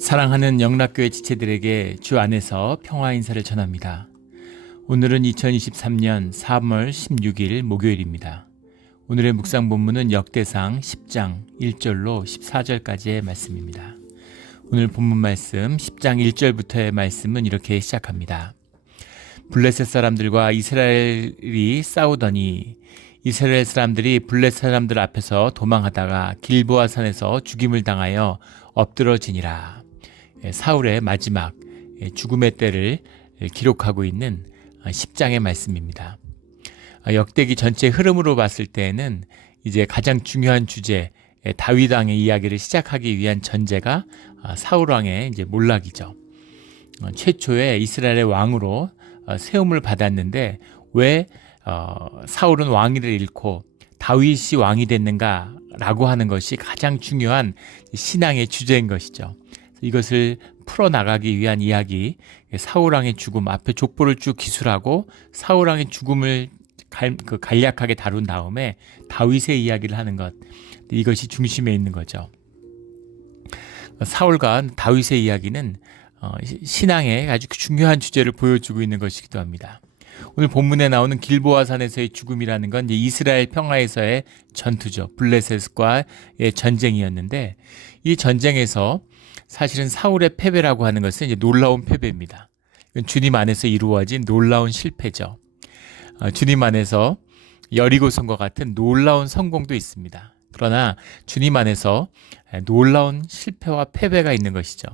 사랑하는 영락교회 지체들에게 주 안에서 평화 인사를 전합니다. 오늘은 2023년 3월 16일 목요일입니다. 오늘의 묵상 본문은 역대상 10장 1절로 14절까지의 말씀입니다. 오늘 본문 말씀 10장 1절부터의 말씀은 이렇게 시작합니다. 블레셋 사람들과 이스라엘이 싸우더니 이스라엘 사람들이 블레셋 사람들 앞에서 도망하다가 길보아 산에서 죽임을 당하여 엎드러지니라. 사울의 마지막 죽음의 때를 기록하고 있는 10장의 말씀입니다. 역대기 전체 흐름으로 봤을 때에는 이제 가장 중요한 주제 다윗 왕의 이야기를 시작하기 위한 전제가 사울 왕의 이제 몰락이죠. 최초의 이스라엘의 왕으로 세움을 받았는데 왜 사울은 왕위를 잃고 다윗이 왕이 됐는가라고 하는 것이 가장 중요한 신앙의 주제인 것이죠. 이것을 풀어나가기 위한 이야기, 사울왕의 죽음, 앞에 족보를 쭉 기술하고 사울왕의 죽음을 간략하게 다룬 다음에 다윗의 이야기를 하는 것, 이것이 중심에 있는 거죠. 사울과 다윗의 이야기는 신앙의 아주 중요한 주제를 보여주고 있는 것이기도 합니다. 오늘 본문에 나오는 길보아 산에서의 죽음이라는 건 이스라엘 평화에서의 전투죠. 블레셋과의 전쟁이었는데 이 전쟁에서 사실은 사울의 패배라고 하는 것은 이제 놀라운 패배입니다. 주님 안에서 이루어진 놀라운 실패죠. 주님 안에서 여리고성과 같은 놀라운 성공도 있습니다. 그러나 주님 안에서 놀라운 실패와 패배가 있는 것이죠.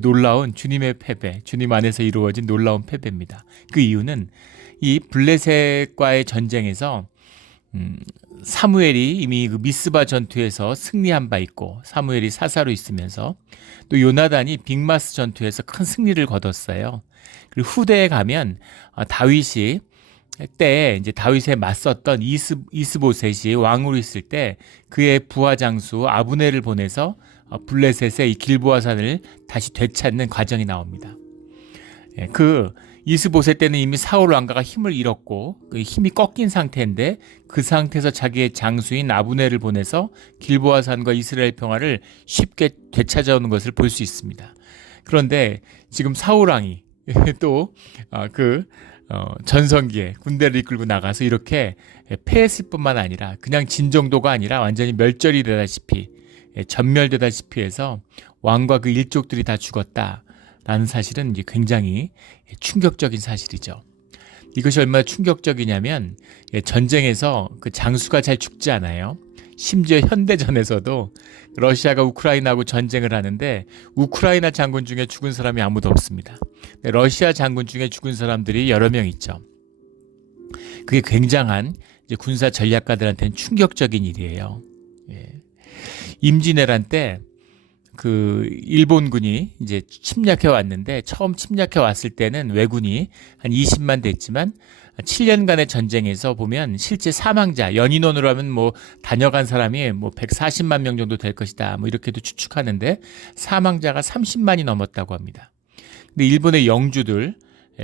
놀라운 주님의 패배, 주님 안에서 이루어진 놀라운 패배입니다. 그 이유는 이 블레셋과의 전쟁에서 사무엘이 이미 그 미스바 전투에서 승리한 바 있고 사무엘이 사사로 있으면서 또 요나단이 빅마스 전투에서 큰 승리를 거뒀어요. 그리고 후대에 가면 다윗이 때 이제 다윗에 맞섰던 이스보셋이 왕으로 있을 때 그의 부하 장수 아브넬을 보내서 블레셋의 이 길보아 산을 다시 되찾는 과정이 나옵니다. 그 이스보셋 때는 이미 사울 왕가가 힘을 잃었고 그 힘이 꺾인 상태인데 그 상태에서 자기의 장수인 아브넬을 보내서 길보아 산과 이스라엘 평화를 쉽게 되찾아오는 것을 볼 수 있습니다. 그런데 지금 사울 왕이 또 전성기에 군대를 이끌고 나가서 이렇게 패했을 뿐만 아니라 그냥 진 정도가 아니라 완전히 멸절이 되다시피 전멸되다시피 해서 왕과 그 일족들이 다 죽었다라는 사실은 이제 굉장히 충격적인 사실이죠. 이것이 얼마나 충격적이냐면 전쟁에서 그 장수가 잘 죽지 않아요. 심지어 현대전에서도 러시아가 우크라이나하고 전쟁을 하는데 우크라이나 장군 중에 죽은 사람이 아무도 없습니다. 러시아 장군 중에 죽은 사람들이 여러 명 있죠. 그게 굉장한 이제 군사 전략가들한테는 충격적인 일이에요. 임진왜란 때 그 일본군이 이제 침략해 왔는데 처음 침략해 왔을 때는 왜군이 한 20만 됐지만 7년간의 전쟁에서 보면 실제 사망자 연인원으로 하면 뭐 다녀간 사람이 뭐 140만 명 정도 될 것이다. 뭐 이렇게도 추측하는데 사망자가 30만이 넘었다고 합니다. 근데 일본의 영주들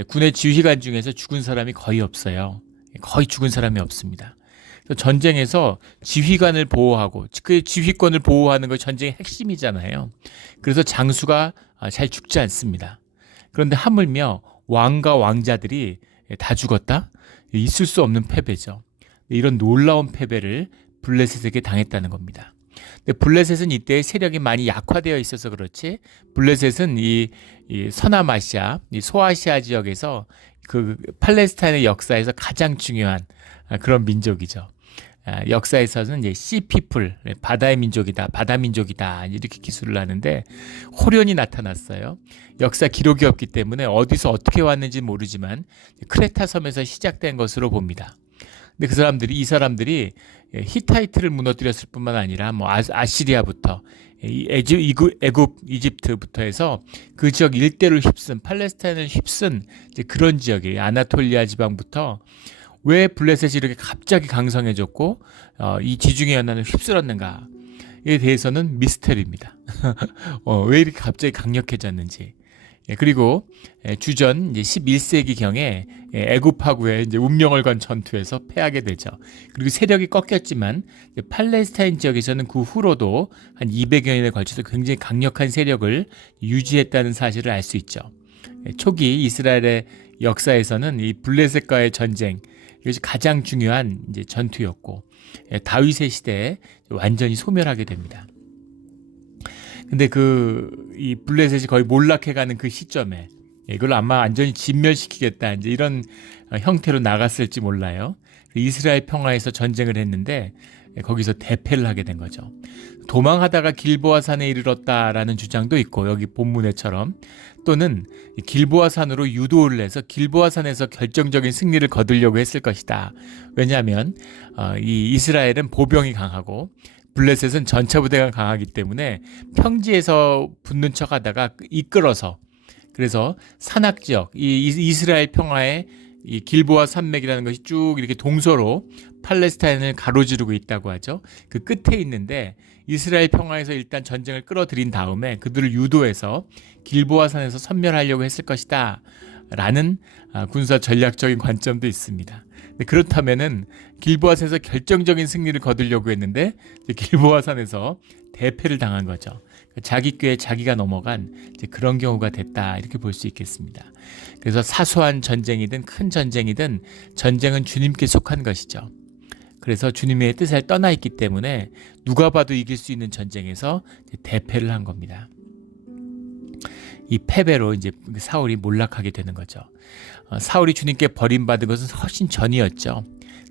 군의 지휘관 중에서 죽은 사람이 거의 없어요. 거의 죽은 사람이 없습니다. 전쟁에서 지휘관을 보호하고 그 지휘권을 보호하는 것이 전쟁의 핵심이잖아요. 그래서 장수가 잘 죽지 않습니다. 그런데 하물며 왕과 왕자들이 다 죽었다? 있을 수 없는 패배죠. 이런 놀라운 패배를 블레셋에게 당했다는 겁니다. 근데 블레셋은 이때 세력이 많이 약화되어 있어서 그렇지 블레셋은 이 서남아시아, 이 소아시아 지역에서 그 팔레스타인의 역사에서 가장 중요한 그런 민족이죠. 역사에서는 이제 씨피플, 바다의 민족이다, 바다 민족이다 이렇게 기술을 하는데 호련이 나타났어요. 역사 기록이 없기 때문에 어디서 어떻게 왔는지 모르지만 크레타 섬에서 시작된 것으로 봅니다. 근데 이 사람들이 히타이트를 무너뜨렸을 뿐만 아니라 뭐 아시리아부터 애굽, 이집트부터 해서 그 지역 일대를 휩쓴 팔레스타인을 휩쓴 이제 그런 지역이에요. 아나톨리아 지방부터 왜 블레셋이 이렇게 갑자기 강성해졌고 이 지중해 연안을 휩쓸었는가에 대해서는 미스터리입니다. 왜 이렇게 갑자기 강력해졌는지 그리고 주전 이제 11세기 경에 애굽하고의 이제 운명을 건 전투에서 패하게 되죠. 그리고 세력이 꺾였지만 팔레스타인 지역에서는 그 후로도 한 200여 년에 걸쳐서 굉장히 강력한 세력을 유지했다는 사실을 알 수 있죠. 초기 이스라엘의 역사에서는 이 블레셋과의 전쟁, 이것이 가장 중요한 이제 전투였고, 다윗의 시대에 완전히 소멸하게 됩니다. 근데 이 블레셋이 거의 몰락해가는 그 시점에 이걸 아마 완전히 진멸시키겠다, 이제 이런 형태로 나갔을지 몰라요. 이스라엘 평화에서 전쟁을 했는데 거기서 대패를 하게 된 거죠. 도망하다가 길보아 산에 이르렀다라는 주장도 있고, 여기 본문에처럼, 또는 길보아 산으로 유도를 해서 길보아 산에서 결정적인 승리를 거두려고 했을 것이다. 왜냐하면 이 이스라엘은 보병이 강하고 블레셋은 전차 부대가 강하기 때문에 평지에서 붙는 척하다가 이끌어서, 그래서 산악 지역, 이 이스라엘 평화의 이 길보아 산맥이라는 것이 쭉 이렇게 동서로 팔레스타인을 가로지르고 있다고 하죠. 그 끝에 있는데 이스라엘 평화에서 일단 전쟁을 끌어들인 다음에 그들을 유도해서 길보아 산에서 섬멸하려고 했을 것이다 라는 군사 전략적인 관점도 있습니다. 그렇다면은 길보아 산에서 결정적인 승리를 거두려고 했는데 길보아 산에서 대패를 당한 거죠. 자기 꾀에 자기가 넘어간 그런 경우가 됐다, 이렇게 볼 수 있겠습니다. 그래서 사소한 전쟁이든 큰 전쟁이든 전쟁은 주님께 속한 것이죠. 그래서 주님의 뜻을 떠나 있기 때문에 누가 봐도 이길 수 있는 전쟁에서 대패를 한 겁니다. 이 패배로 이제 사울이 몰락하게 되는 거죠. 사울이 주님께 버림받은 것은 훨씬 전이었죠.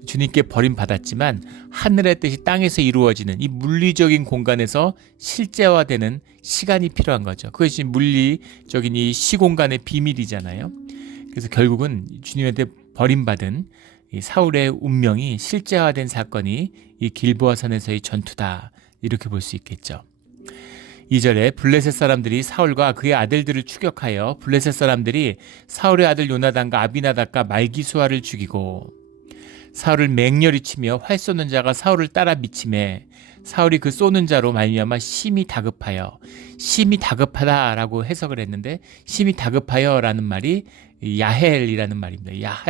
주님께 버림받았지만 하늘의 뜻이 땅에서 이루어지는 이 물리적인 공간에서 실제화되는 시간이 필요한 거죠. 그것이 물리적인 이 시공간의 비밀이잖아요. 그래서 결국은 주님한테 버림받은 이 사울의 운명이 실제화된 사건이 이 길보아 산에서의 전투다, 이렇게 볼 수 있겠죠. 2절에 블레셋 사람들이 사울과 그의 아들들을 추격하여 블레셋 사람들이 사울의 아들 요나단과 아비나답과 말기수아를 죽이고, 사울을 맹렬히 치며 활 쏘는 자가 사울을 따라 미치매 사울이 그 쏘는 자로 말미암아 심히 다급하여, 심히 다급하다라고 해석을 했는데, 심히 다급하여라는 말이 야헬이라는 말입니다.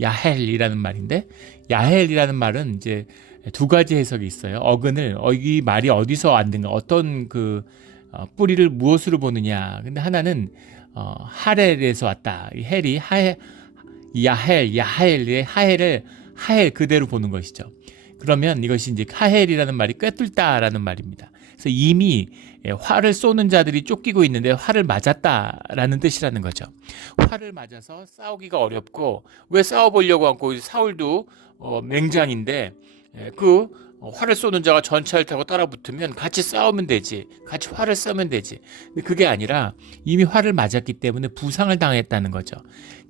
야헬이라는 말인데, 야헬이라는 말은 이제 두 가지 해석이 있어요. 어근을 이 말이 어디서 왔는가, 어떤 뿌리를 무엇으로 보느냐. 근데 하나는 하렐에서 왔다. 이 헬이 야헬의 하헬 그대로 보는 것이죠. 그러면 이것이 이제 하헬이라는 말이 꿰뚫다라는 말입니다. 그래서 이미 활을 쏘는 자들이 쫓기고 있는데 활을 맞았다라는 뜻이라는 거죠. 활을 맞아서 싸우기가 어렵고, 왜 싸워보려고 하고, 사울도 맹장인데 활을 쏘는 자가 전차를 타고 따라붙으면 같이 싸우면 되지, 같이 활을 쏘면 되지. 근데 그게 아니라 이미 활을 맞았기 때문에 부상을 당했다는 거죠.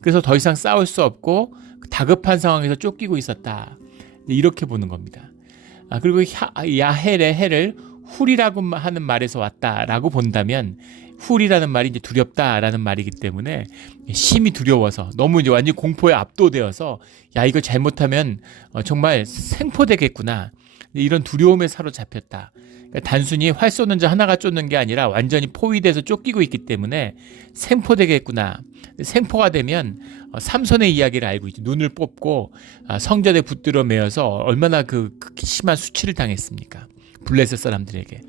그래서 더 이상 싸울 수 없고 다급한 상황에서 쫓기고 있었다, 이렇게 보는 겁니다. 그리고 야헬의 헬을 훌이라고 하는 말에서 왔다라고 본다면, 훌이라는 말이 이제 두렵다라는 말이기 때문에 심히 두려워서 너무 이제 완전 공포에 압도되어서, 야, 이거 잘못하면 정말 생포되겠구나, 이런 두려움에 사로잡혔다. 그러니까 단순히 활 쏘는 자 하나가 쫓는 게 아니라 완전히 포위돼서 쫓기고 있기 때문에 생포되겠구나. 생포가 되면 삼손의 이야기를 알고 있죠. 눈을 뽑고 성전에 붙들어 매어서 얼마나 그 심한 수치를 당했습니까? 블레셋 사람들에게.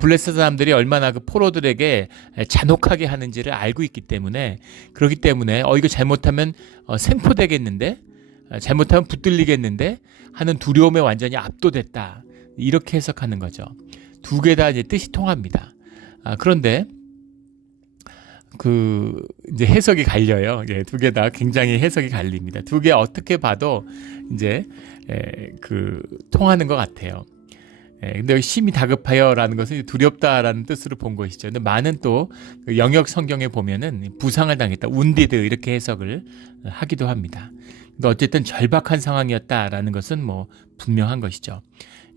블레셋 사람들이 얼마나 그 포로들에게 잔혹하게 하는지를 알고 있기 때문에, 그렇기 때문에 이거 잘못하면 생포되겠는데, 잘못하면 붙들리겠는데 하는 두려움에 완전히 압도됐다, 이렇게 해석하는 거죠. 두 개 다 이제 뜻이 통합니다. 그런데 이제 해석이 갈려요. 두 개 다 굉장히 해석이 갈립니다. 두 개 어떻게 봐도 이제 통하는 것 같아요. 근데 심히 다급하여라는 것은 두렵다라는 뜻으로 본 것이죠. 근데 많은 또 영역 성경에 보면은 부상을 당했다, 운디드, 이렇게 해석을 하기도 합니다. 근데 어쨌든 절박한 상황이었다라는 것은 뭐 분명한 것이죠.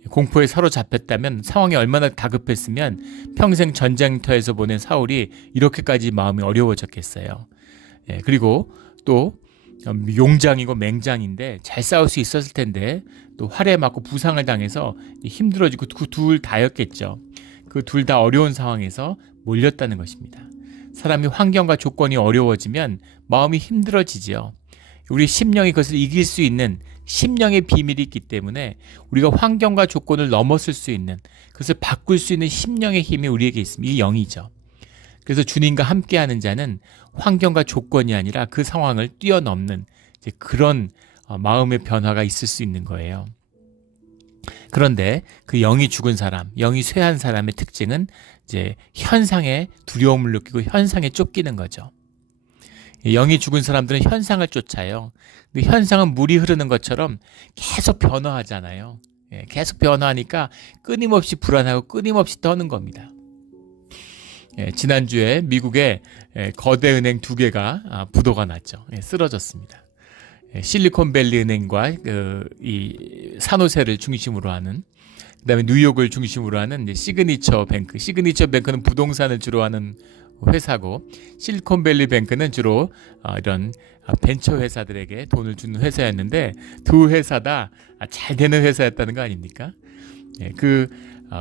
공포에 사로잡혔다면, 상황이 얼마나 다급했으면 평생 전쟁터에서 보낸 사울이 이렇게까지 마음이 어려워졌겠어요. 그리고 또 용장이고 맹장인데 잘 싸울 수 있었을 텐데 또 활에 맞고 부상을 당해서 힘들어지고, 그 둘 다였겠죠. 그 둘 다 어려운 상황에서 몰렸다는 것입니다. 사람이 환경과 조건이 어려워지면 마음이 힘들어지죠. 우리 심령이 그것을 이길 수 있는 심령의 비밀이 있기 때문에 우리가 환경과 조건을 넘어설 수 있는, 그것을 바꿀 수 있는 심령의 힘이 우리에게 있습니다. 이게 영이죠. 그래서 주님과 함께하는 자는 환경과 조건이 아니라 그 상황을 뛰어넘는 이제 그런 마음의 변화가 있을 수 있는 거예요. 그런데 그 영이 죽은 사람, 영이 쇠한 사람의 특징은 이제 현상에 두려움을 느끼고 현상에 쫓기는 거죠. 영이 죽은 사람들은 현상을 쫓아요. 근데 현상은 물이 흐르는 것처럼 계속 변화하잖아요. 계속 변화하니까 끊임없이 불안하고 끊임없이 떠는 겁니다. 지난주에 미국의 거대 은행 2개가 부도가 났죠. 쓰러졌습니다. 실리콘밸리 은행과 이 산호세를 중심으로 하는, 그다음에 뉴욕을 중심으로 하는 시그니처 뱅크. 시그니처 뱅크는 부동산을 주로 하는 회사고, 실리콘밸리 뱅크는 주로 이런 벤처 회사들에게 돈을 주는 회사였는데, 두 회사 다 잘 되는 회사였다는 거 아닙니까? 그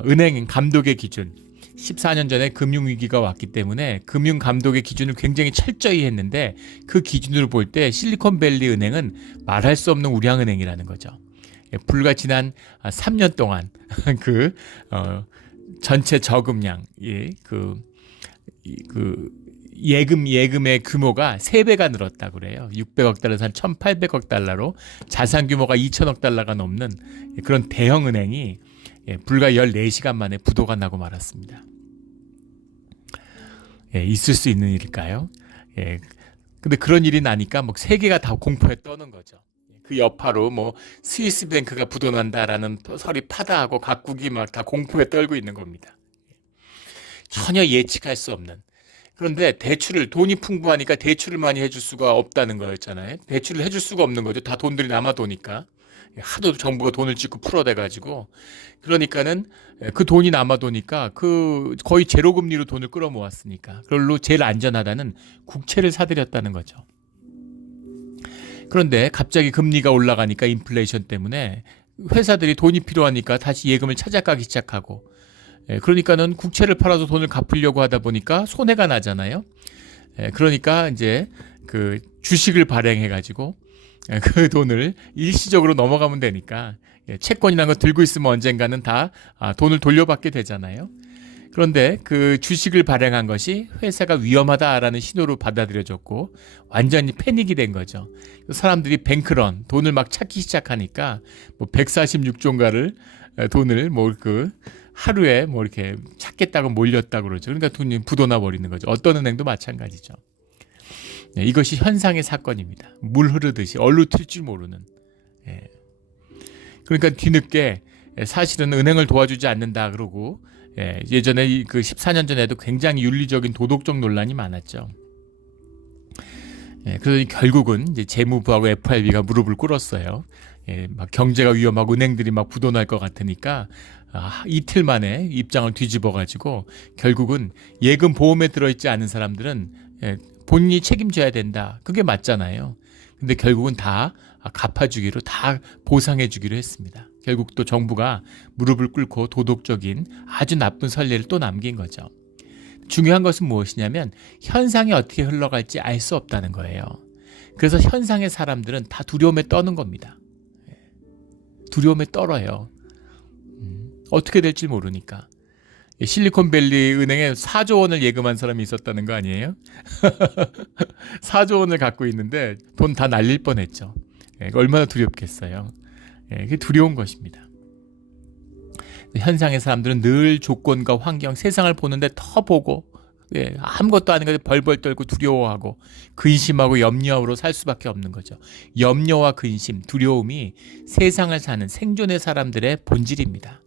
은행 감독의 기준, 14년 전에 금융위기가 왔기 때문에 금융 감독의 기준을 굉장히 철저히 했는데, 그 기준으로 볼 때 실리콘밸리 은행은 말할 수 없는 우량은행이라는 거죠. 불과 지난 3년 동안 그 전체 저금량, 예금의 규모가 3배가 늘었다고 그래요. 600억 달러에서 한 1,800억 달러로 자산 규모가 2천억 달러가 넘는 그런 대형 은행이 불과 14시간 만에 부도가 나고 말았습니다. 있을 수 있는 일일까요? 근데 그런 일이 나니까 뭐 세계가 다 공포에 떠는 거죠. 그 여파로 뭐 스위스 뱅크가 부도난다라는 설이 파다하고 각국이 막 다 공포에 떨고 있는 겁니다. 전혀 예측할 수 없는. 그런데 돈이 풍부하니까 대출을 많이 해줄 수가 없다는 거였잖아요. 대출을 해줄 수가 없는 거죠. 다 돈들이 남아도니까. 하도 정부가 돈을 찍고 풀어대가지고. 그러니까는 그 돈이 남아도니까 거의 제로 금리로 돈을 끌어모았으니까. 그걸로 제일 안전하다는 국채를 사들였다는 거죠. 그런데 갑자기 금리가 올라가니까 인플레이션 때문에 회사들이 돈이 필요하니까 다시 예금을 찾아가기 시작하고, 그러니까는 국채를 팔아서 돈을 갚으려고 하다 보니까 손해가 나잖아요. 그러니까 이제 그 주식을 발행해가지고 그 돈을 일시적으로 넘어가면 되니까, 채권이라는 거 들고 있으면 언젠가는 다 돈을 돌려받게 되잖아요. 그런데 그 주식을 발행한 것이 회사가 위험하다라는 신호로 받아들여졌고 완전히 패닉이 된 거죠. 사람들이 뱅크런, 돈을 막 찾기 시작하니까 뭐 146조인가를 돈을 하루에 이렇게 찾겠다고 몰렸다고 그러죠. 그러니까 돈이 부도나 버리는 거죠. 어떤 은행도 마찬가지죠. 이것이 현상의 사건입니다. 물 흐르듯이 얼로 튈 줄 모르는. 그러니까 뒤늦게 사실은 은행을 도와주지 않는다 그러고, 예전에 그 14년 전에도 굉장히 윤리적인 도덕적 논란이 많았죠. 그래서 결국은 이제 재무부하고 FRB가 무릎을 꿇었어요. 막 경제가 위험하고 은행들이 막 부도날 것 같으니까 이틀 만에 입장을 뒤집어가지고 결국은 예금 보험에 들어있지 않은 사람들은 본인이 책임져야 된다. 그게 맞잖아요. 근데 결국은 다 갚아주기로, 다 보상해주기로 했습니다. 결국 또 정부가 무릎을 꿇고 도덕적인 아주 나쁜 선례를 또 남긴 거죠. 중요한 것은 무엇이냐면 현상이 어떻게 흘러갈지 알 수 없다는 거예요. 그래서 현상의 사람들은 다 두려움에 떠는 겁니다. 두려움에 떨어요. 어떻게 될지 모르니까. 실리콘밸리 은행에 4조 원을 예금한 사람이 있었다는 거 아니에요? 4조 원을 갖고 있는데 돈 다 날릴 뻔했죠. 얼마나 두렵겠어요. 그게 두려운 것입니다. 현상의 사람들은 늘 조건과 환경, 세상을 보는데 더 보고, 아무것도 아닌 것에 벌벌 떨고 두려워하고 근심하고 염려하고 살 수밖에 없는 거죠. 염려와 근심, 두려움이 세상을 사는 생존의 사람들의 본질입니다.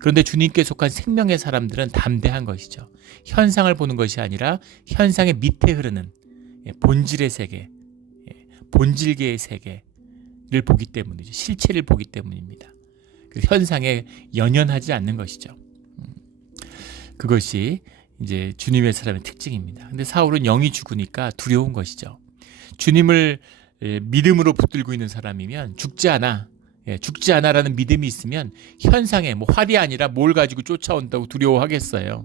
그런데 주님께 속한 생명의 사람들은 담대한 것이죠. 현상을 보는 것이 아니라 현상의 밑에 흐르는 본질의 세계, 본질계의 세계를 보기 때문이죠. 실체를 보기 때문입니다. 그 현상에 연연하지 않는 것이죠. 그것이 이제 주님의 사람의 특징입니다. 근데 사울은 영이 죽으니까 두려운 것이죠. 주님을 믿음으로 붙들고 있는 사람이면 죽지 않아라는 믿음이 있으면 현상에 활이 아니라 뭘 가지고 쫓아온다고 두려워하겠어요.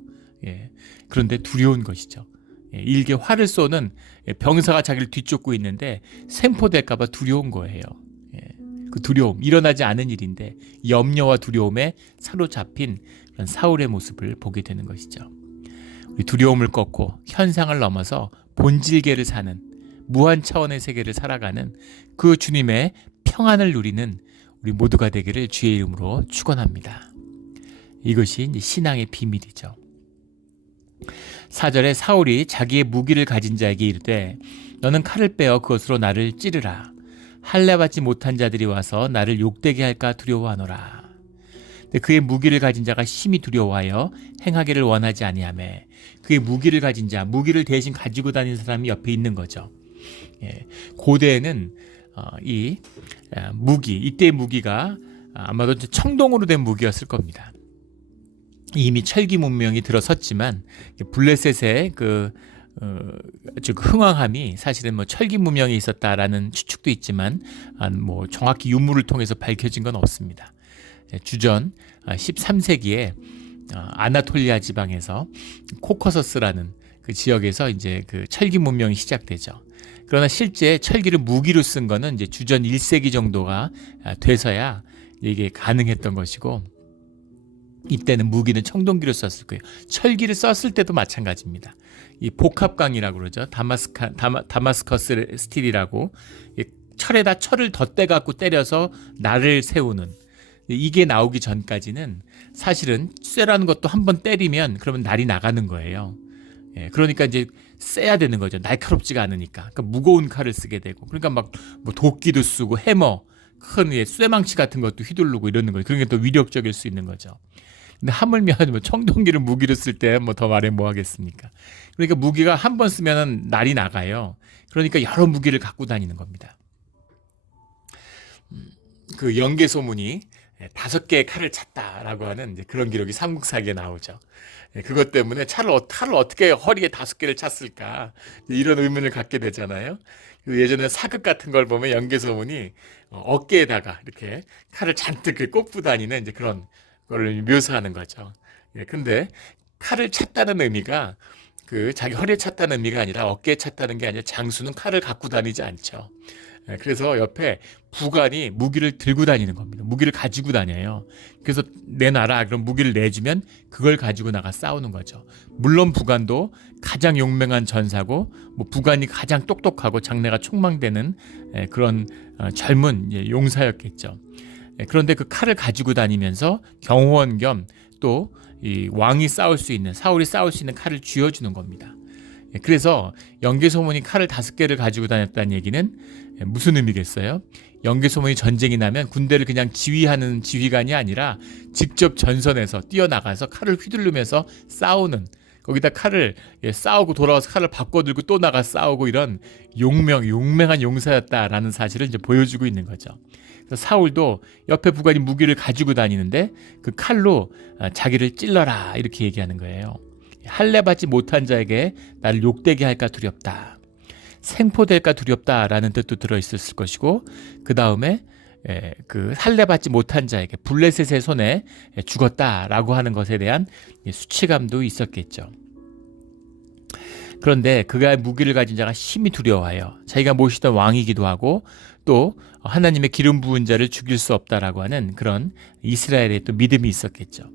그런데 두려운 것이죠. 일개 활을 쏘는 병사가 자기를 뒤쫓고 있는데 생포될까봐 두려운 거예요. 그 두려움, 일어나지 않은 일인데 염려와 두려움에 사로잡힌 그런 사울의 모습을 보게 되는 것이죠. 우리 두려움을 꺾고 현상을 넘어서 본질계를 사는 무한 차원의 세계를 살아가는 그 주님의 평안을 누리는 우리 모두가 되기를 주의 이름으로 축원합니다. 이것이 이제 신앙의 비밀이죠. 4절에 사울이 자기의 무기를 가진 자에게 이르되 너는 칼을 빼어 그것으로 나를 찌르라. 할례받지 못한 자들이 와서 나를 욕되게 할까 두려워하노라. 근데 그의 무기를 가진 자가 심히 두려워하여 행하기를 원하지 아니하매 그의 무기를 가진 자, 무기를 대신 가지고 다니는 사람이 옆에 있는 거죠. 고대에는 이 무기, 이때의 무기가 아마도 청동으로 된 무기였을 겁니다. 이미 철기 문명이 들어섰지만 블레셋의 흥왕함이 사실은 철기 문명이 있었다라는 추측도 있지만 정확히 유물을 통해서 밝혀진 건 없습니다. 주전 13세기에 아나톨리아 지방에서 코커서스라는 그 지역에서 이제 그 철기 문명이 시작되죠. 그러나 실제 철기를 무기로 쓴 거는 이제 주전 1세기 정도가 돼서야 이게 가능했던 것이고, 이때는 무기는 청동기로 썼을 거예요. 철기를 썼을 때도 마찬가지입니다. 이 복합강이라고 그러죠. 다마스커스 스틸이라고 철에다 철을 덧대 갖고 때려서 날을 세우는, 이게 나오기 전까지는 사실은 쇠라는 것도 한번 때리면 그러면 날이 나가는 거예요. 그러니까 이제 세야 되는 거죠. 날카롭지가 않으니까. 그러니까 무거운 칼을 쓰게 되고, 그러니까 뭐 도끼도 쓰고 해머, 큰 쇠망치 같은 것도 휘두르고 이러는 거예요. 그런 게 더 위력적일 수 있는 거죠. 근데 하물며 청동기를 무기로 쓸 때 더 말해 뭐 하겠습니까? 그러니까 무기가 한 번 쓰면은 날이 나가요. 그러니까 여러 무기를 갖고 다니는 겁니다. 그 연개 소문이 5개의 칼을 찼다라고 하는 이제 그런 기록이 삼국사기에 나오죠. 그것 때문에 칼을 어떻게 허리에 5개를 찼을까, 이런 의문을 갖게 되잖아요. 예전에 사극 같은 걸 보면 연개 소문이 어깨에다가 이렇게 칼을 잔뜩 꽂고 다니는 이제 그런 걸 묘사하는 거죠. 근데 칼을 찼다는 의미가 자기 허리에 찼다는 의미가 아니라 어깨에 찼다는 게 아니라 장수는 칼을 갖고 다니지 않죠. 그래서 옆에 부관이 무기를 들고 다니는 겁니다. 무기를 가지고 다녀요. 그래서 내놔라, 그럼 무기를 내주면 그걸 가지고 나가 싸우는 거죠. 물론 부관도 가장 용맹한 전사고 부관이 가장 똑똑하고 장래가 촉망되는 그런 젊은 용사였겠죠. 그런데 그 칼을 가지고 다니면서 경호원 겸 또 이 왕이 싸울 수 있는, 사울이 싸울 수 있는 칼을 쥐어주는 겁니다. 그래서 연개소문이 칼을 5개를 가지고 다녔다는 얘기는 무슨 의미겠어요? 연개소문이 전쟁이 나면 군대를 그냥 지휘하는 지휘관이 아니라 직접 전선에서 뛰어나가서 칼을 휘두르면서 싸우는, 거기다 칼을 싸우고 돌아와서 칼을 바꿔 들고 또 나가 싸우고, 이런 용맹한 용사였다라는 사실을 이제 보여주고 있는 거죠. 그래서 사울도 옆에 부관이 무기를 가지고 다니는데 그 칼로 자기를 찔러라, 이렇게 얘기하는 거예요. 할례받지 못한 자에게 나를 욕되게 할까 두렵다, 생포될까 두렵다라는 뜻도 들어있었을 것이고, 그 다음에 그 할례받지 못한 자에게 블레셋의 손에 죽었다라고 하는 것에 대한 수치감도 있었겠죠. 그런데 그가 무기를 가진 자가 심히 두려워하여 자기가 모시던 왕이기도 하고 또 하나님의 기름 부은 자를 죽일 수 없다라고 하는 그런 이스라엘의 또 믿음이 있었겠죠.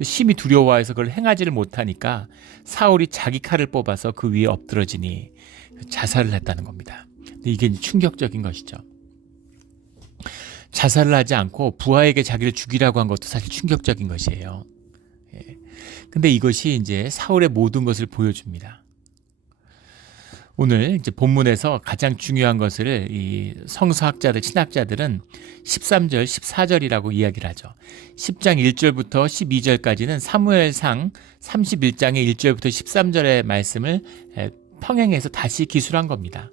심히 두려워해서 그걸 행하지를 못하니까 사울이 자기 칼을 뽑아서 그 위에 엎드러지니 자살을 했다는 겁니다. 근데 이게 충격적인 것이죠. 자살을 하지 않고 부하에게 자기를 죽이라고 한 것도 사실 충격적인 것이에요. 근데 이것이 이제 사울의 모든 것을 보여줍니다. 오늘 이제 본문에서 가장 중요한 것을 이 성서학자들, 신학자들은 13절, 14절이라고 이야기를 하죠. 10장 1절부터 12절까지는 사무엘상 31장의 1절부터 13절의 말씀을 평행해서 다시 기술한 겁니다.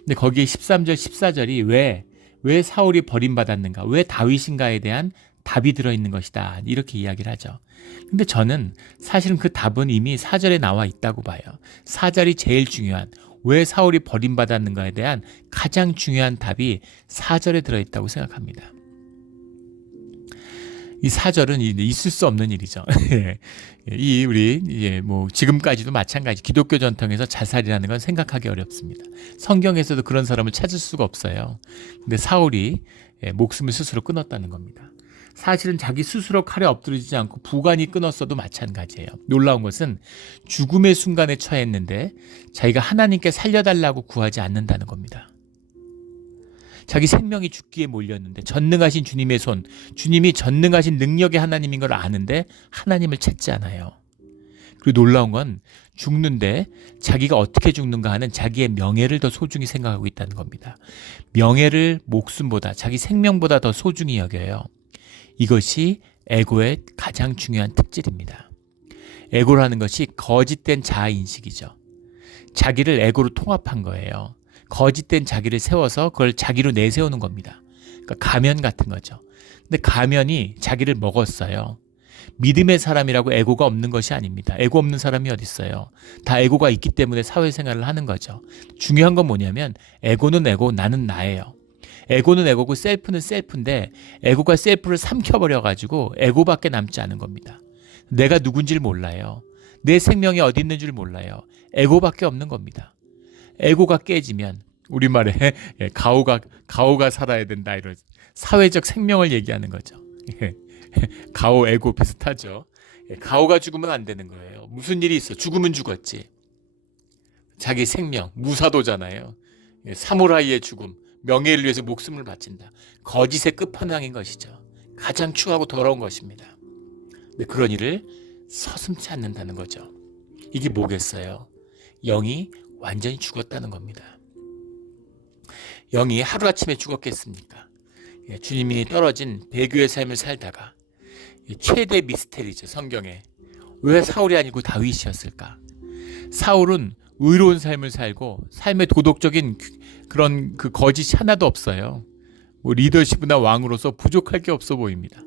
근데 거기에 13절, 14절이 왜 사울이 버림받았는가, 왜 다윗인가에 대한 답이 들어있는 것이다, 이렇게 이야기를 하죠. 근데 저는 사실은 그 답은 이미 4절에 나와 있다고 봐요. 4절이 제일 중요한, 왜 사울이 버림받았는가에 대한 가장 중요한 답이 4절에 들어있다고 생각합니다. 이 사절은 있을 수 없는 일이죠. 이 우리 뭐 지금까지도 마찬가지 기독교 전통에서 자살이라는 건 생각하기 어렵습니다. 성경에서도 그런 사람을 찾을 수가 없어요. 근데 사울이 목숨을 스스로 끊었다는 겁니다. 사실은 자기 스스로 칼에 엎드리지 않고 부관이 끊었어도 마찬가지예요. 놀라운 것은 죽음의 순간에 처했는데 자기가 하나님께 살려달라고 구하지 않는다는 겁니다. 자기 생명이 죽기에 몰렸는데 전능하신 주님의 손, 주님이 전능하신 능력의 하나님인 걸 아는데 하나님을 찾지 않아요. 그리고 놀라운 건 죽는데 자기가 어떻게 죽는가 하는 자기의 명예를 더 소중히 생각하고 있다는 겁니다. 명예를 목숨보다 자기 생명보다 더 소중히 여겨요. 이것이 에고의 가장 중요한 특질입니다. 에고라는 것이 거짓된 자아인식이죠. 자기를 에고로 통합한 거예요. 거짓된 자기를 세워서 그걸 자기로 내세우는 겁니다. 그러니까 가면 같은 거죠. 근데 가면이 자기를 먹었어요. 믿음의 사람이라고 에고가 없는 것이 아닙니다. 에고 없는 사람이 어디 있어요. 다 에고가 있기 때문에 사회생활을 하는 거죠. 중요한 건 뭐냐면 에고는 에고, 나는 나예요. 에고는 에고고 셀프는 셀프인데 에고가 셀프를 삼켜버려가지고 에고밖에 남지 않은 겁니다. 내가 누군지를 몰라요. 내 생명이 어디 있는 줄 몰라요. 에고밖에 없는 겁니다. 에고가 깨지면 우리말에 가오가 살아야 된다 이런 사회적 생명을 얘기하는 거죠. 가오 에고 비슷하죠. 가오가 죽으면 안 되는 거예요. 무슨 일이 있어? 죽으면 죽었지. 자기 생명 무사도잖아요. 사무라이의 죽음, 명예를 위해서 목숨을 바친다. 거짓의 끝판왕인 것이죠. 가장 추하고 더러운 것입니다. 근데 그런 일을 서슴지 않는다는 거죠. 이게 뭐겠어요? 영이 완전히 죽었다는 겁니다. 영이 하루아침에 죽었겠습니까? 주님이 떨어진 배교의 삶을 살다가 최대 미스테리죠. 성경에. 왜 사울이 아니고 다윗이었을까? 사울은 의로운 삶을 살고 삶의 도덕적인 그런 그 거짓이 하나도 없어요. 뭐 리더십이나 왕으로서 부족할 게 없어 보입니다.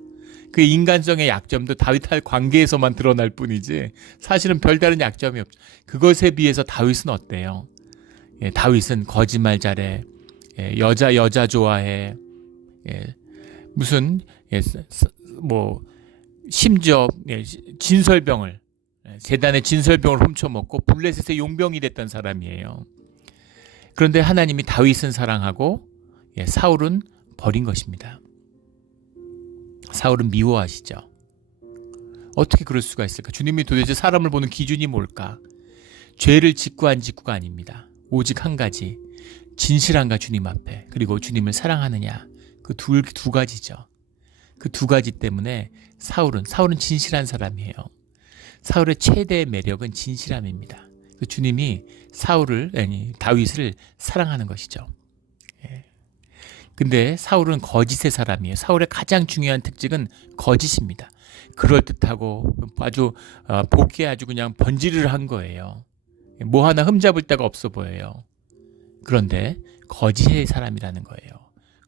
그 인간성의 약점도 다윗과 관계에서만 드러날 뿐이지 사실은 별다른 약점이 없죠. 그것에 비해서 다윗은 어때요? 다윗은 거짓말 잘해. 여자 좋아해. 무슨 뭐 심지어 진설병을 제단의 진설병을 훔쳐먹고 블레셋의 용병이 됐던 사람이에요. 그런데 하나님이 다윗은 사랑하고 사울은 버린 것입니다. 사울은 미워하시죠. 어떻게 그럴 수가 있을까? 주님이 도대체 사람을 보는 기준이 뭘까? 죄를 짓고 안 짓고가 아닙니다. 오직 한 가지, 진실한가 주님 앞에, 그리고 주님을 사랑하느냐, 그 두 가지죠. 그 두 가지 때문에 사울은 진실한 사람이에요. 사울의 최대의 매력은 진실함입니다. 그 주님이 다윗을 사랑하는 것이죠. 근데 사울은 거짓의 사람이에요. 사울의 가장 중요한 특징은 거짓입니다. 그럴듯하고 아주 보기에 아주 그냥 번지를 한 거예요. 뭐 하나 흠잡을 데가 없어 보여요. 그런데 거짓의 사람이라는 거예요.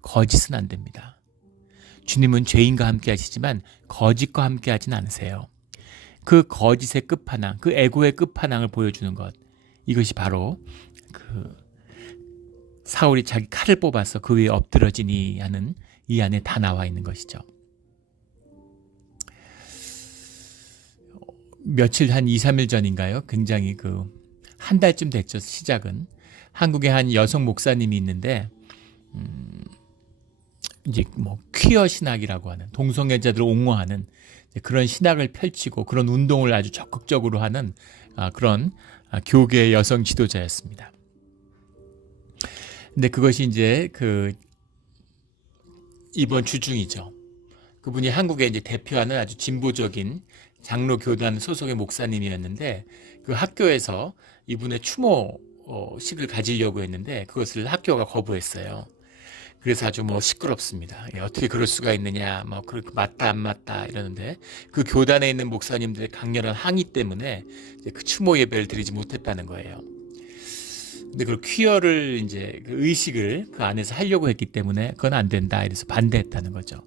거짓은 안 됩니다. 주님은 죄인과 함께 하시지만 거짓과 함께 하진 않으세요. 그 거짓의 끝판왕, 그 에고의 끝판왕을 보여주는 것, 이것이 바로 사울이 자기 칼을 뽑아서 그 위에 엎드러지니 하는 이 안에 다 나와 있는 것이죠. 며칠 한 2, 3일 전인가요? 굉장히 한 달쯤 됐죠. 시작은. 한국에 한 여성 목사님이 있는데 이제 뭐 퀴어 신학이라고 하는 동성애자들을 옹호하는 그런 신학을 펼치고 그런 운동을 아주 적극적으로 하는 그런 교계의 여성 지도자였습니다. 근데 그것이 이제 이번 주중이죠. 그분이 한국에 이제 대표하는 아주 진보적인 장로 교단 소속의 목사님이었는데 그 학교에서 이분의 추모식을 가지려고 했는데 그것을 학교가 거부했어요. 그래서 아주 시끄럽습니다. 어떻게 그럴 수가 있느냐, 맞다 안 맞다 이러는데 그 교단에 있는 목사님들의 강렬한 항의 때문에 이제 그 추모 예배를 드리지 못했다는 거예요. 근데 그 퀴어를 이제 의식을 그 안에서 하려고 했기 때문에 그건 안 된다 이래서 반대했다는 거죠.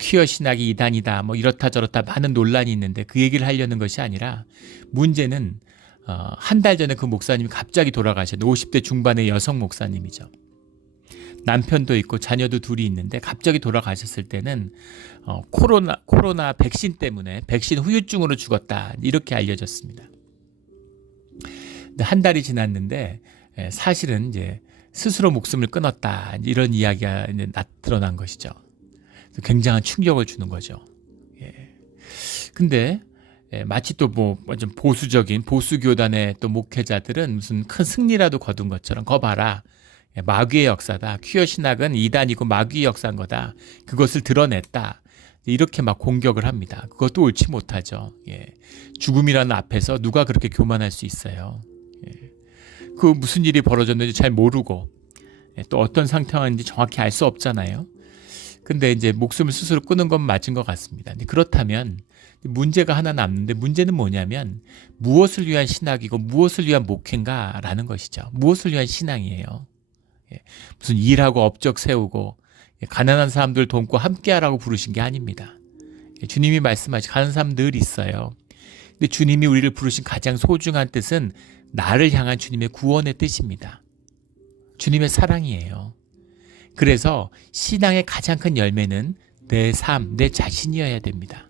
퀴어 신학이 이단이다 이렇다 저렇다 많은 논란이 있는데 그 얘기를 하려는 것이 아니라 문제는 한 달 전에 그 목사님이 갑자기 돌아가셨는데 50대 중반의 여성 목사님이죠. 남편도 있고 자녀도 둘이 있는데 갑자기 돌아가셨을 때는 코로나 백신 때문에 백신 후유증으로 죽었다 이렇게 알려졌습니다. 근데 한 달이 지났는데 사실은 이제 스스로 목숨을 끊었다 이런 이야기가 이제 드러난 것이죠. 굉장한 충격을 주는 거죠. 근데 마치 또 뭐 좀 보수적인 보수 교단의 또 목회자들은 무슨 큰 승리라도 거둔 것처럼 거 봐라. 마귀의 역사다. 퀴어 신학은 이단이고 마귀의 역사인 거다. 그것을 드러냈다. 이렇게 막 공격을 합니다. 그것도 옳지 못하죠. 죽음이라는 앞에서 누가 그렇게 교만할 수 있어요. 그 무슨 일이 벌어졌는지 잘 모르고 또 어떤 상태인지 정확히 알 수 없잖아요. 근데 이제 목숨을 스스로 끊은 건 맞은 것 같습니다. 그렇다면 문제가 하나 남는데 문제는 뭐냐면 무엇을 위한 신학이고 무엇을 위한 목회인가라는 것이죠. 무엇을 위한 신앙이에요. 무슨 일하고 업적 세우고 가난한 사람들 돕고 함께하라고 부르신 게 아닙니다. 주님이 말씀하신 가난한 사람 늘 있어요. 근데 주님이 우리를 부르신 가장 소중한 뜻은 나를 향한 주님의 구원의 뜻입니다. 주님의 사랑이에요. 그래서 신앙의 가장 큰 열매는 내 삶, 내 자신이어야 됩니다.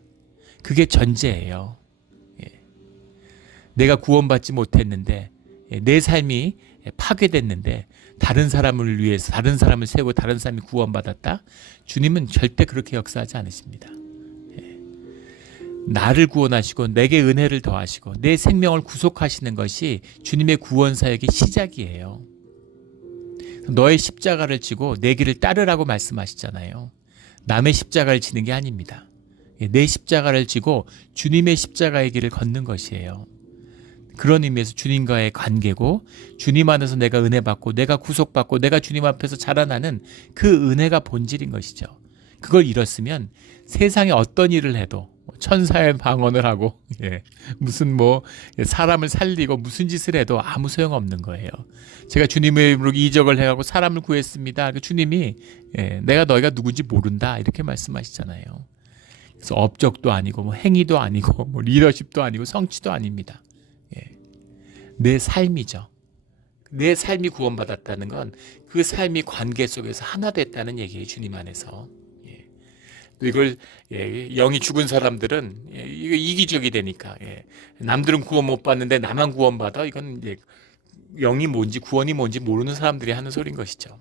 그게 전제예요. 내가 구원받지 못했는데 내 삶이 파괴됐는데 다른 사람을 위해서 다른 사람을 세우고 다른 사람이 구원받았다? 주님은 절대 그렇게 역사하지 않으십니다. 나를 구원하시고 내게 은혜를 더하시고 내 생명을 구속하시는 것이 주님의 구원 사역의 시작이에요. 너의 십자가를 지고 내 길을 따르라고 말씀하시잖아요. 남의 십자가를 지는 게 아닙니다. 내 십자가를 지고 주님의 십자가의 길을 걷는 것이에요. 그런 의미에서 주님과의 관계고 주님 안에서 내가 은혜 받고 내가 구속받고 내가 주님 앞에서 자라나는 그 은혜가 본질인 것이죠. 그걸 잃었으면 세상에 어떤 일을 해도 천사의 방언을 하고 무슨 뭐 사람을 살리고 무슨 짓을 해도 아무 소용없는 거예요. 제가 주님의 이름으로 이적을 해가고 사람을 구했습니다. 주님이 내가 너희가 누군지 모른다 이렇게 말씀하시잖아요. 그래서 업적도 아니고 뭐 행위도 아니고 뭐 리더십도 아니고 성취도 아닙니다. 내 삶이죠. 내 삶이 구원받았다는 건 그 삶이 관계 속에서 하나 됐다는 얘기예요. 주님 안에서. 또 이걸 영이 죽은 사람들은 이거 이기적이 되니까 남들은 구원 못 받는데 나만 구원받아? 이건 이제 영이 뭔지 구원이 뭔지 모르는 사람들이 하는 소리인 것이죠.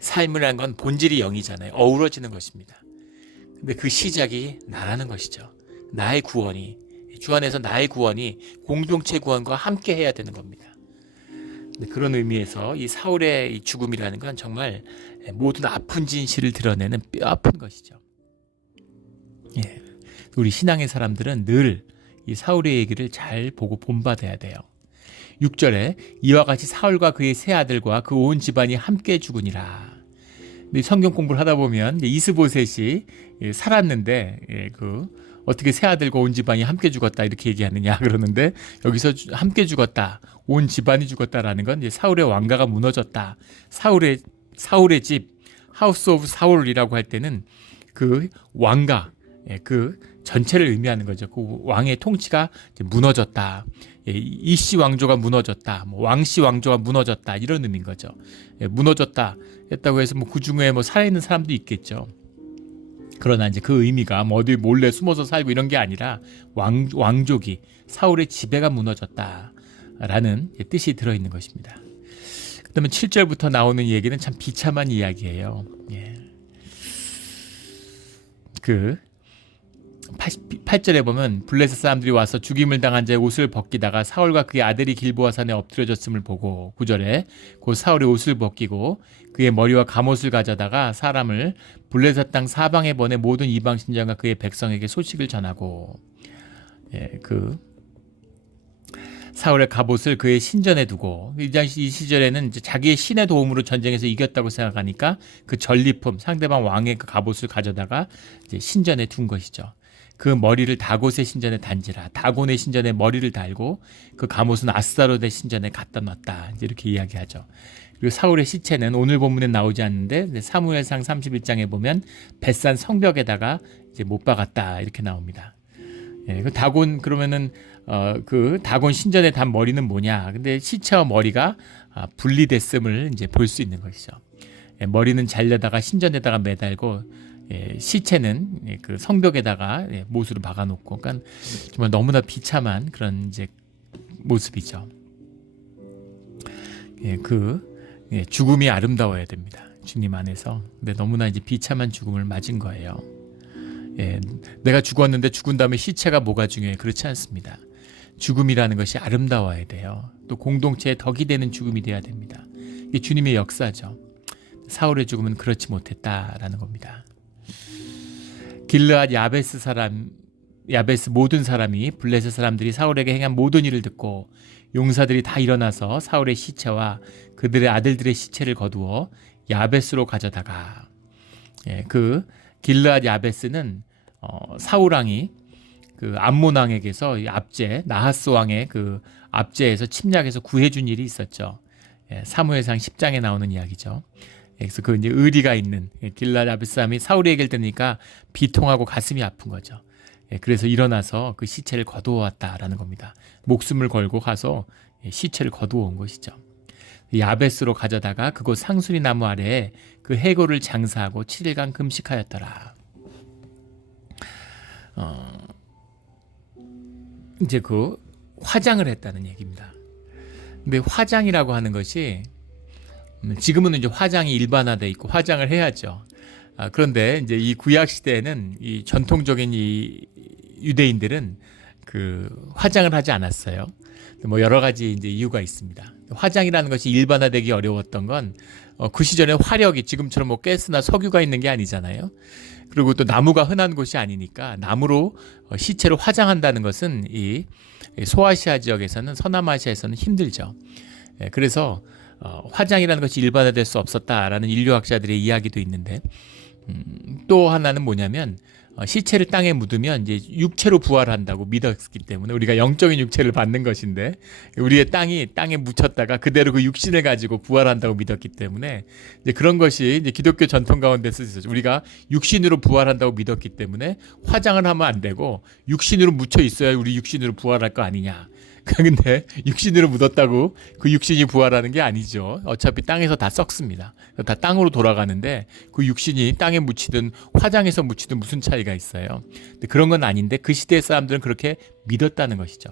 삶이라는 건 본질이 영이잖아요. 어우러지는 것입니다. 근데 그 시작이 나라는 것이죠. 나의 구원이 주 안에서 나의 구원이 공동체 구원과 함께 해야 되는 겁니다. 그런 의미에서 이 사울의 이 죽음이라는 건 정말 모든 아픈 진실을 드러내는 뼈아픈 것이죠. 우리 신앙의 사람들은 늘 이 사울의 얘기를 잘 보고 본받아야 돼요. 6절에 이와 같이 사울과 그의 세 아들과 그 온 집안이 함께 죽으니라. 성경 공부를 하다 보면 이스보셋이 살았는데 어떻게 새 아들과 온 집안이 함께 죽었다 이렇게 얘기하느냐 그러는데 여기서 함께 죽었다, 온 집안이 죽었다라는 건 이제 사울의 왕가가 무너졌다. 사울의 집 하우스 오브 사울이라고 할 때는 그 왕가 그 전체를 의미하는 거죠. 그 왕의 통치가 무너졌다. 이씨 왕조가 무너졌다. 뭐 왕씨 왕조가 무너졌다. 이런 의미인 거죠. 무너졌다 했다고 해서 뭐 그 중에 뭐 살아있는 사람도 있겠죠. 그러나 이제 그 의미가 뭐 어디 몰래 숨어서 살고 이런 게 아니라 왕족이 사울의 지배가 무너졌다라는 뜻이 들어있는 것입니다. 그다음에 7절부터 나오는 얘기는 참 비참한 이야기예요. 8절에 보면 블레셋 사람들이 와서 죽임을 당한 자의 옷을 벗기다가 사울과 그의 아들이 길보아 산에 엎드려졌음을 보고 9절에 곧 사울이 옷을 벗기고 그의 머리와 갑옷을 가져다가 사람을 블레셋 땅 사방에 보내 모든 이방 신장과 그의 백성에게 소식을 전하고 사울의 갑옷을 그의 신전에 두고 이 시절에는 이제 자기의 신의 도움으로 전쟁에서 이겼다고 생각하니까 그 전리품 상대방 왕의 그 갑옷을 가져다가 이제 신전에 둔 것이죠. 그 머리를 다곳의 신전에 단지라. 다곤의 신전에 머리를 달고 그 갑옷은 아스타롯의 신전에 갖다 놨다. 이렇게 이야기하죠. 그리고 사울의 시체는 오늘 본문에 나오지 않는데 사무엘상 31장에 보면 벳산 성벽에다가 이제 못 박았다 이렇게 나옵니다. 그 다곤 그러면은 그 다곤 신전에 단 머리는 뭐냐? 근데 시체와 머리가 분리됐음을 이제 볼 수 있는 것이죠. 머리는 잘려다가 신전에다가 매달고 시체는 그 성벽에다가 못으로 박아놓고, 그러니까 정말 너무나 비참한 그런 이제 모습이죠. 죽음이 아름다워야 됩니다. 주님 안에서. 근데 너무나 이제 비참한 죽음을 맞은 거예요. 내가 죽었는데 죽은 다음에 시체가 뭐가 중요해? 그렇지 않습니다. 죽음이라는 것이 아름다워야 돼요. 또 공동체의 덕이 되는 죽음이 돼야 됩니다. 이게 주님의 역사죠. 사울의 죽음은 그렇지 못했다라는 겁니다. 길르앗 야베스 모든 사람이 블레셋 사람들이 사울에게 행한 모든 일을 듣고 용사들이 다 일어나서 사울의 시체와 그들의 아들들의 시체를 거두어 야베스로 가져다가, 그 길르앗 야베스는 사울 왕이 그 암몬 왕에게서 나하스 왕의 그 압제에서 침략해서 구해준 일이 있었죠. 사무엘상 10장에 나오는 이야기죠. 그래서 그 이제 의리가 있는 길르앗 야베스 사람이 사울의 얘기를 들으니까 비통하고 가슴이 아픈 거죠. 그래서 일어나서 그 시체를 거두어 왔다라는 겁니다. 목숨을 걸고 가서 시체를 거두어 온 것이죠. 야베스로 가져다가 그곳 상수리 나무 아래에 그 해골을 장사하고 7일간 금식하였더라. 이제 그 화장을 했다는 얘기입니다. 근데 화장이라고 하는 것이 지금은 이제 화장이 일반화돼 있고 화장을 해야죠. 그런데 이제 이 구약 시대에는 이 전통적인 이 유대인들은 그 화장을 하지 않았어요. 뭐 여러 가지 이제 이유가 있습니다. 화장이라는 것이 일반화되기 어려웠던 건 그 시절에 화력이 지금처럼 뭐 가스나 석유가 있는 게 아니잖아요. 그리고 또 나무가 흔한 곳이 아니니까 나무로 시체를 화장한다는 것은 이 소아시아 지역에서는, 서남아시아에서는 힘들죠. 그래서 화장이라는 것이 일반화될 수 없었다라는 인류학자들의 이야기도 있는데, 또 하나는 뭐냐면 시체를 땅에 묻으면 이제 육체로 부활한다고 믿었기 때문에, 우리가 영적인 육체를 받는 것인데 우리의 땅에 묻혔다가 그대로 그 육신을 가지고 부활한다고 믿었기 때문에, 이제 그런 것이 이제 기독교 전통 가운데서 있었죠. 우리가 육신으로 부활한다고 믿었기 때문에 화장을 하면 안 되고 육신으로 묻혀 있어야 우리 육신으로 부활할 거 아니냐. 근데 육신으로 묻었다고 그 육신이 부활하는 게 아니죠. 어차피 땅에서 다 썩습니다. 다 땅으로 돌아가는데 그 육신이 땅에 묻히든 화장에서 묻히든 무슨 차이가 있어요. 근데 그런 건 아닌데 그 시대의 사람들은 그렇게 믿었다는 것이죠.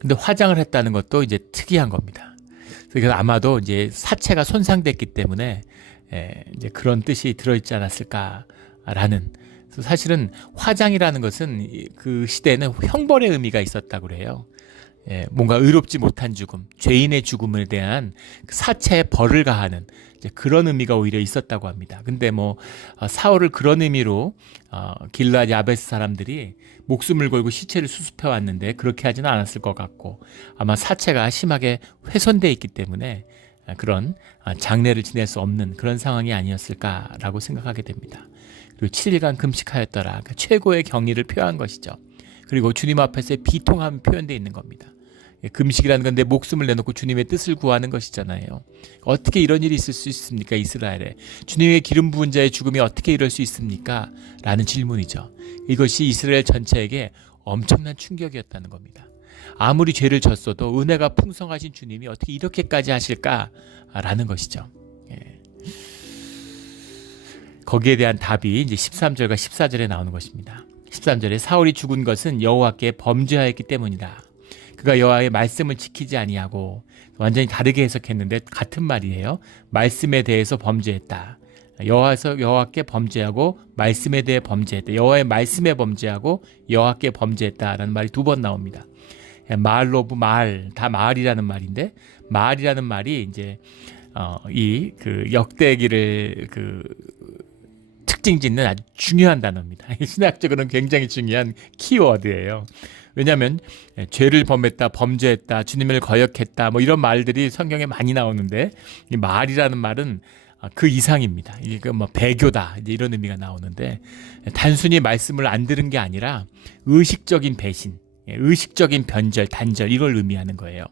근데 화장을 했다는 것도 이제 특이한 겁니다. 그래서 아마도 이제 사체가 손상됐기 때문에 이제 그런 뜻이 들어있지 않았을까라는. 사실은 화장이라는 것은 그 시대에는 형벌의 의미가 있었다고 그래요. 뭔가 의롭지 못한 죽음, 죄인의 죽음에 대한 사체의 벌을 가하는 그런 의미가 오히려 있었다고 합니다. 근데 뭐 사울을 그런 의미로 길르앗 야베스 사람들이 목숨을 걸고 시체를 수습해 왔는데 그렇게 하지는 않았을 것 같고, 아마 사체가 심하게 훼손돼 있기 때문에 그런 장례를 지낼 수 없는 그런 상황이 아니었을까라고 생각하게 됩니다. 그리고 7일간 금식하였더라. 그러니까 최고의 경의를 표한 것이죠. 그리고 주님 앞에서의 비통함이 표현되어 있는 겁니다. 금식이라는 건 내 목숨을 내놓고 주님의 뜻을 구하는 것이잖아요. 어떻게 이런 일이 있을 수 있습니까? 이스라엘에. 주님의 기름 부은 자의 죽음이 어떻게 이럴 수 있습니까? 라는 질문이죠. 이것이 이스라엘 전체에게 엄청난 충격이었다는 겁니다. 아무리 죄를 졌어도 은혜가 풍성하신 주님이 어떻게 이렇게까지 하실까라는 것이죠. 거기에 대한 답이 이제 13절과 14절에 나오는 것입니다. 13절에 사울이 죽은 것은 여호와께 범죄하였기 때문이다. 그가 여호와의 말씀을 지키지 아니하고, 완전히 다르게 해석했는데 같은 말이에요. 말씀에 대해서 범죄했다. 여호와께 범죄하고 말씀에 대해 범죄했다. 여호와의 말씀에 범죄하고 여호와께 범죄했다라는 말이 두 번 나옵니다. 마을 다 마을이라는 말인데, 마을이라는 말이 이제 이 그 역대기를 특징 짓는 아주 중요한 단어입니다. 신학적으로는 굉장히 중요한 키워드예요. 왜냐하면 죄를 범했다, 범죄했다, 주님을 거역했다, 뭐 이런 말들이 성경에 많이 나오는데, 이 말이라는 말은 그 이상입니다. 이게 뭐 배교다, 이제 이런 의미가 나오는데, 단순히 말씀을 안 들은 게 아니라 의식적인 배신, 의식적인 변절, 단절, 이걸 의미하는 거예요.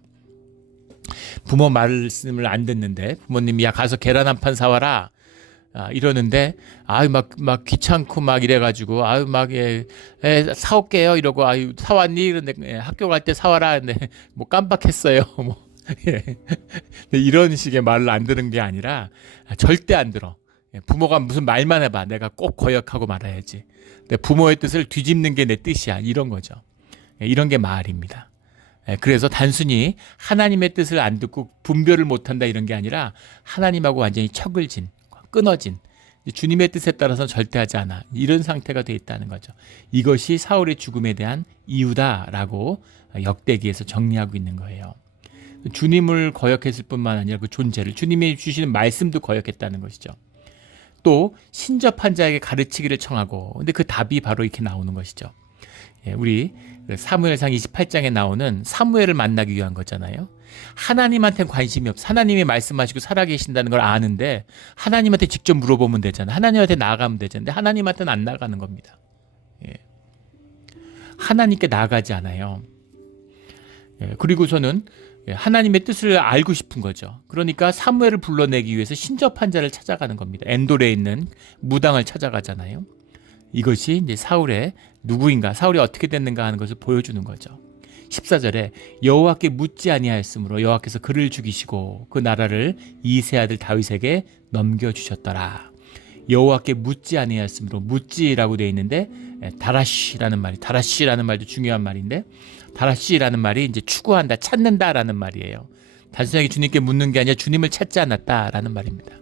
부모 말씀을 안 듣는데 부모님이 야 가서 계란 한 판 사와라, 이러는데 막 귀찮고 막 이래가지고 사올게요 이러고 사왔니? 그런데 학교 갈 때 사와라. 근데 뭐 깜빡했어요. 뭐 이런 식의 말을 안 들은 게 아니라 절대 안 들어. 부모가 무슨 말만 해봐. 내가 꼭 거역하고 말아야지. 내 부모의 뜻을 뒤집는 게 내 뜻이야. 이런 거죠. 이런 게 마을입니다. 그래서 단순히 하나님의 뜻을 안 듣고 분별을 못한다 이런 게 아니라 하나님하고 완전히 척을 진, 끊어진, 주님의 뜻에 따라서는 절대 하지 않아. 이런 상태가 돼 있다는 거죠. 이것이 사울의 죽음에 대한 이유다라고 역대기에서 정리하고 있는 거예요. 주님을 거역했을 뿐만 아니라 그 존재를, 주님이 주시는 말씀도 거역했다는 것이죠. 또 신접한 자에게 가르치기를 청하고, 근데 그 답이 바로 이렇게 나오는 것이죠. 우리 사무엘상 28장에 나오는 사무엘을 만나기 위한 거잖아요. 하나님한테 관심이 없어. 하나님이 말씀하시고 살아계신다는 걸 아는데 하나님한테 직접 물어보면 되잖아. 하나님한테 나아가면 되잖아. 근데 하나님한테는 안 나가는 겁니다. 하나님께 나아가지 않아요. 그리고서는 하나님의 뜻을 알고 싶은 거죠. 그러니까 사무엘을 불러내기 위해서 신접한 자를 찾아가는 겁니다. 엔돌에 있는 무당을 찾아가잖아요. 이것이 이제 사울의 누구인가, 사울이 어떻게 됐는가 하는 것을 보여주는 거죠. 14절에 여호와께 묻지 아니하였으므로 여호와께서 그를 죽이시고 그 나라를 이세 아들 다윗에게 넘겨주셨더라. 여호와께 묻지 아니하였으므로, 묻지라고 되어 있는데 다라시라는 말도 중요한 말인데, 다라시라는 말이 이제 추구한다, 찾는다라는 말이에요. 단순하게 주님께 묻는 게 아니라 주님을 찾지 않았다라는 말입니다.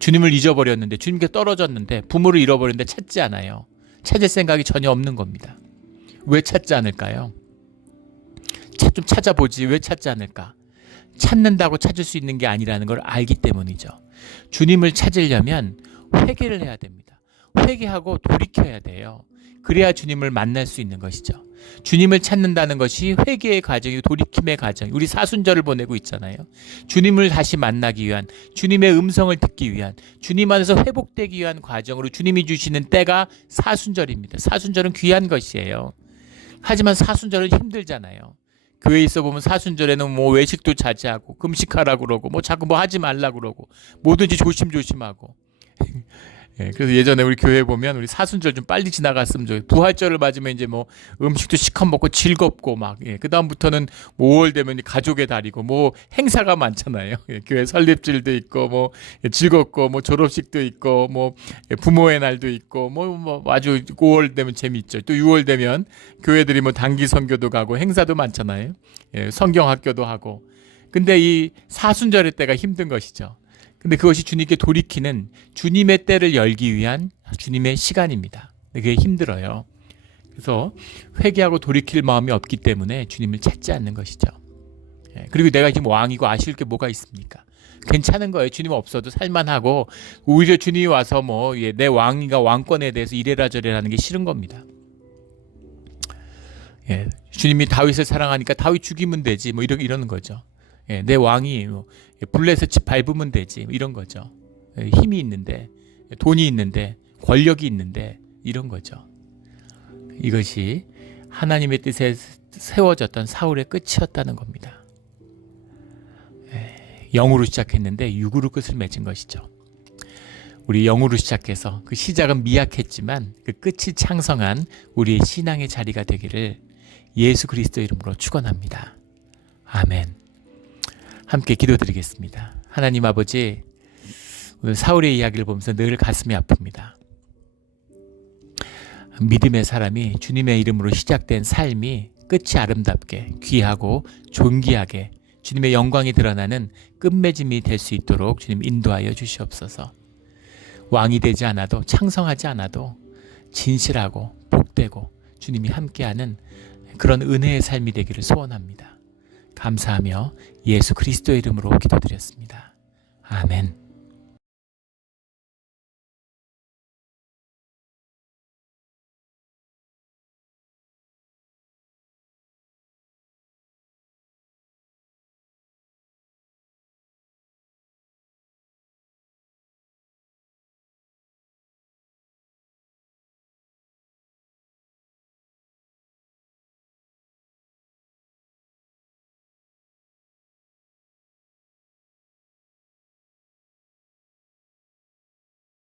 주님을 잊어버렸는데, 주님께 떨어졌는데, 부모를 잃어버렸는데 찾지 않아요. 찾을 생각이 전혀 없는 겁니다. 왜 찾지 않을까요? 좀 찾아보지 왜 찾지 않을까? 찾는다고 찾을 수 있는 게 아니라는 걸 알기 때문이죠. 주님을 찾으려면 회개를 해야 됩니다. 회개하고 돌이켜야 돼요. 그래야 주님을 만날 수 있는 것이죠. 주님을 찾는다는 것이 회개의 과정이고 돌이킴의 과정. 우리 사순절을 보내고 있잖아요. 주님을 다시 만나기 위한, 주님의 음성을 듣기 위한, 주님 안에서 회복되기 위한 과정으로 주님이 주시는 때가 사순절입니다. 사순절은 귀한 것이에요. 하지만 사순절은 힘들잖아요. 교회에 있어 보면 사순절에는 뭐 외식도 자제하고 금식하라고 그러고 뭐 자꾸 뭐 하지 말라고 그러고 뭐든지 조심조심하고. 그래서 예전에 우리 교회 보면 우리 사순절 좀 빨리 지나갔으면 좋겠어요. 부활절을 맞으면 이제 뭐 음식도 시커 먹고 즐겁고 막, 그 다음부터는 뭐 5월 되면 가족의 달이고 뭐 행사가 많잖아요. 교회 설립질도 있고 뭐 즐겁고 뭐 졸업식도 있고 뭐 부모의 날도 있고 뭐 아주 5월 되면 재밌죠. 또 6월 되면 교회들이 뭐 단기 선교도 가고 행사도 많잖아요. 성경 학교도 하고. 근데 이 사순절의 때가 힘든 것이죠. 근데 그것이 주님께 돌이키는 주님의 때를 열기 위한 주님의 시간입니다. 그게 힘들어요. 그래서 회개하고 돌이킬 마음이 없기 때문에 주님을 찾지 않는 것이죠. 그리고 내가 지금 왕이고 아쉬울 게 뭐가 있습니까? 괜찮은 거예요. 주님 없어도 살만하고, 오히려 주님이 와서 뭐 내 왕이가 왕권에 대해서 이래라 저래라 하는 게 싫은 겁니다. 주님이 다윗을 사랑하니까 다윗 죽이면 되지 뭐 이러는 거죠. 내 왕이 블레셋 집 밟으면 되지 이런 거죠. 힘이 있는데, 돈이 있는데, 권력이 있는데 이런 거죠. 이것이 하나님의 뜻에 세워졌던 사울의 끝이었다는 겁니다. 영으로 시작했는데 육으로 끝을 맺은 것이죠. 우리 영으로 시작해서 그 시작은 미약했지만 그 끝이 창성한 우리의 신앙의 자리가 되기를 예수 그리스도 이름으로 축원합니다. 아멘. 함께 기도드리겠습니다. 하나님 아버지, 오늘 사울의 이야기를 보면서 늘 가슴이 아픕니다. 믿음의 사람이 주님의 이름으로 시작된 삶이 끝이 아름답게, 귀하고 존귀하게 주님의 영광이 드러나는 끝맺음이 될 수 있도록 주님 인도하여 주시옵소서. 왕이 되지 않아도, 창성하지 않아도 진실하고 복되고 주님이 함께하는 그런 은혜의 삶이 되기를 소원합니다. 감사하며 예수 그리스도의 이름으로 기도드렸습니다. 아멘.